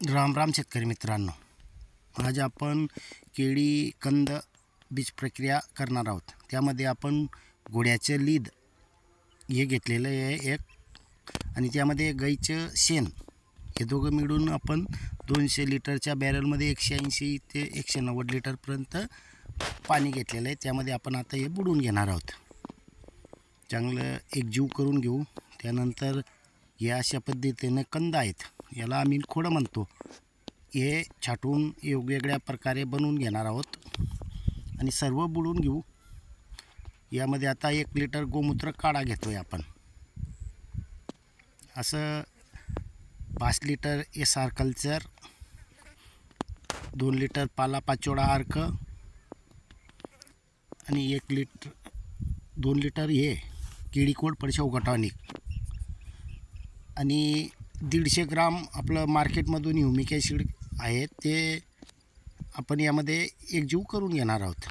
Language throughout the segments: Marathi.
राम राम शेतकरी मित्रांनो, आज आपण केळी कंद बीज प्रक्रिया करणार आहोत। त्यामध्ये आपण घोड्याचे लीद हे घेतलेलं आहे एक, आणि त्यामध्ये गाईचं शेण हे दोघं मिळून आपण 200 लिटरच्या बॅरलमध्ये 180 ते 190 लिटरपर्यंत पाणी घेतलेलं आहे। त्यामध्ये आपण आता हे बुडवून घेणार आहोत। चांगलं एकजीव करून घेऊ। त्यानंतर या अशा पद्धतीने कंद आहेत, याला आम्ही खोडं म्हणतो, हे छाटून वेगवेगळ्या प्रकारे बनवून घेणार आहोत आणि सर्व बुडवून घेऊ। यामध्ये आता 1 लिटर गोमूत्र काढा घेतोय आपण। असं 5 लिटर SR कल्चर, 2 लिटर पाला पाचोळा अर्क आणि 2 लिटर हे केळीकोड पडशेव टॉनिक आणि 150 ग्राम आपलं मार्केटमधून ह्युमिक ॲसिड आहे, ते आपण यामध्ये एकजीव करून घेणार आहोत,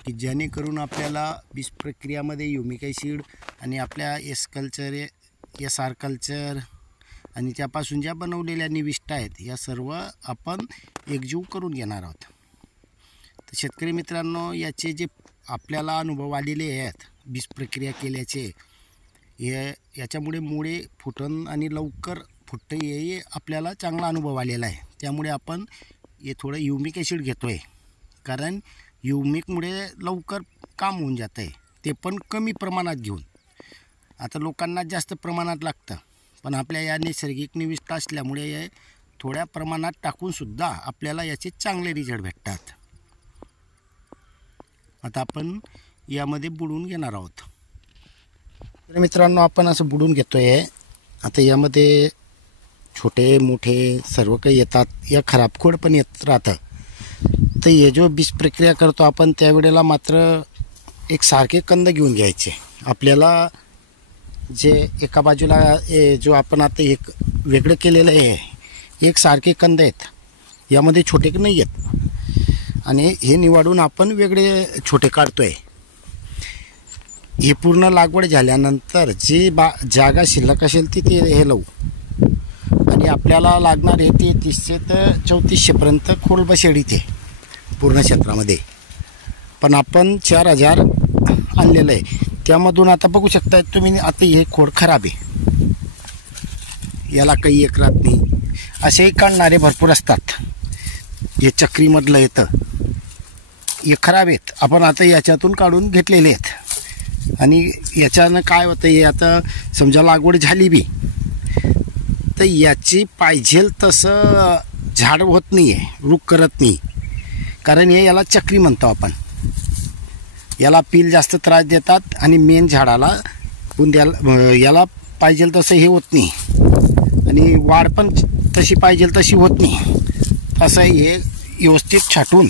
की जेणेकरून आपल्याला बीज प्रक्रियामध्ये ह्युमिक ॲसिड आणि आपल्या SR कल्चर आणि त्यापासून ज्या बनवलेल्या निविष्ठा आहेत या सर्व आपण एकजीव करून घेणार आहोत। तर शेतकरी मित्रांनो, याचे जे आपल्याला अनुभव आलेले आहेत बीज प्रक्रिया केल्याचे, याच्यामुळे मुळे फुटण आणि लवकर फुटते हे आपल्याला चांगला अनुभव आलेला आहे। त्यामुळे आपण हे थोडं ह्युमिक ॲसिड घेतो आहे, कारण ह्युमिकमुळे लवकर काम होऊन जातं आहे, ते पण कमी प्रमाणात घेऊन। आता लोकांना जास्त प्रमाणात लागतं, पण आपल्या या नैसर्गिक निविष्ठा असल्यामुळे हे थोड्या प्रमाणात टाकूनसुद्धा आपल्याला याचे चांगले रिझल्ट भेटतात। आता आपण यामध्ये बुडवून घेणार आहोत। तर मित्रांनो, आपण असं बुडवून घेतो आहे। आता यामध्ये छोटे मोठे सर्व काही येतात, या खराबखोड पण येत राहतं। तर हे जो बीज प्रक्रिया करतो आपण त्यावेळेला मात्र एक सारखे कंद घेऊन घ्यायचे। आपल्याला जे एका बाजूला जो आपण आता एक वेगळं केलेलं आहे, एक सारखे कंद आहेत, यामध्ये छोटे नाही आहेत, आणि हे निवडून आपण वेगळे छोटे काढतोय। हे पूर्ण लागवड झाल्यानंतर जी जागा शिल्लक असेल ती हे लावू, आणि आपल्याला लागणार आहे ते 3300 ते 3400पर्यंत खोल बसेड इथे पूर्ण क्षेत्रामध्ये। पण आपण 4000 आणलेलं आहे, त्यामधून आता बघू शकता तुम्ही, आता हे खोड खराब आहे, याला काही एक राहत नाही, असेही काढणारे भरपूर असतात। हे चक्रीमधलं येतं, हे खराब आहेत, आपण आता याच्यातून काढून घेतलेले आहेत। आणि याच्यानं काय होतं, हे आता समजा लागवड झाली बी तर याची पाहिजेल तसं झाड होत नाही आहे, रूख करत नाही, कारण याला चक्री म्हणतो आपण। याला पील जास्त त्रास देतात आणि मेन झाडाला याला पाहिजेल तसं हे होत नाही, आणि वाढ पण तशी पाहिजेल तशी होत नाही। असं हे व्यवस्थित छाटून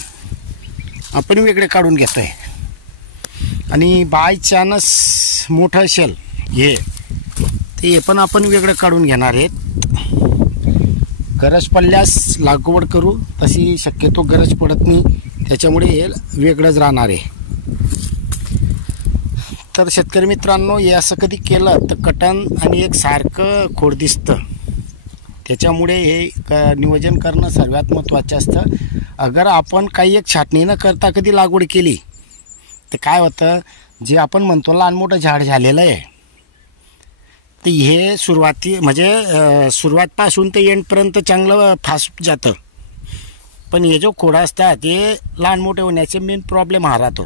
आपण वेगळे काढून घेतो आहे। आणि बाय चान्स मोठं असेल हे पण आपण वेगळं काढून घेणार आहेत। गरज पडल्यास लागवड करू, तशी शक्यतो गरज पडत नाही, त्याच्यामुळे हे वेगळंच राहणार आहे। तर शेतकरी मित्रांनो, हे असं कधी केलं तर कटन आणि एक सारखं खोड दिसतं, त्याच्यामुळे हे नियोजन करणं सर्वात महत्त्वाचं असतं। अगर आपण काही एक छाटणी न करता कधी लागवड केली तर काय होतं, जे आपण म्हणतो लहान मोठं झाड झालेलं आहे, तर हे सुरुवातपासून ते एंडपर्यंत चांगलं फास्ट जातं, पण हे जो खोडा असतात हे लहान मोठे होण्याचे मेन प्रॉब्लेम हा राहतो।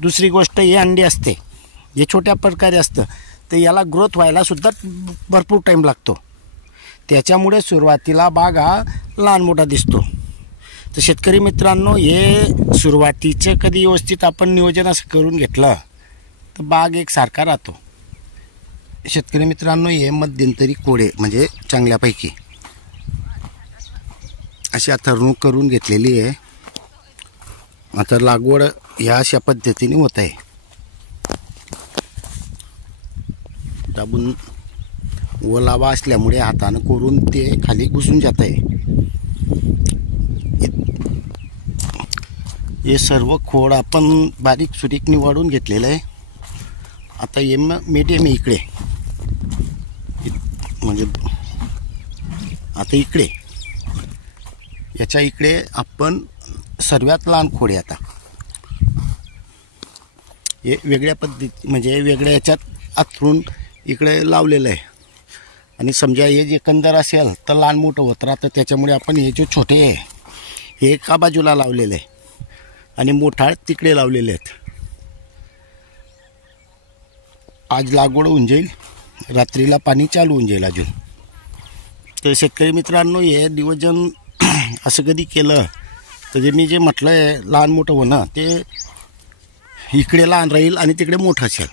दुसरी गोष्ट, हे अंडे असते, हे छोट्या प्रकारे असतं, तर याला ग्रोथ व्हायला सुद्धा भरपूर टाईम लागतो, त्याच्यामुळे सुरुवातीला बाग हा लहान मोठा दिसतो। तर शेतकरी मित्रांनो, हे सुरुवातीचं कधी व्यवस्थित आपण नियोजन असं करून घेतलं तर बाग एक सारखा राहतो। शेतकरी मित्रांनो, हे मध्यंतरी कोडे म्हणजे चांगल्यापैकी अशी अथर्वणूक करून घेतलेली आहे। आता लागवड ह्या अशा पद्धतीने होत आहे। दाबून ओलावा असल्यामुळे हातानं करून ते खाली घुसून जात आहे। हे सर्व खोड आपण बारीक सुरीक निवडून घेतलेलं आहे। आता हे मीडियम इकडे म्हणजे आता इकडे याच्या इकडे आपण सर्वात लहान खोड आहे. आता हे वेगळ्या पद्धती म्हणजे वेगळ्या याच्यात आथरून इकडे लावलेलं आहे. आणि समजा हे जे कंदर असेल तर लहान मोठं होत राहतं. त्याच्यामुळे आपण हे जे छोटे आहे हे एका बाजूला लावलेलं आहे आणि मोठाळ तिकडे लावलेले आहेत. आज लागवड होऊन जाईल, रात्रीला पाणी चालू होऊन जाईल अजून. तर शेतकरी मित्रांनो, हे नियोजन असं कधी केलं तर जे मी जे म्हटलं आहे लहान मोठं होणं ते इकडे लहान राहील आणि तिकडे मोठं असेल.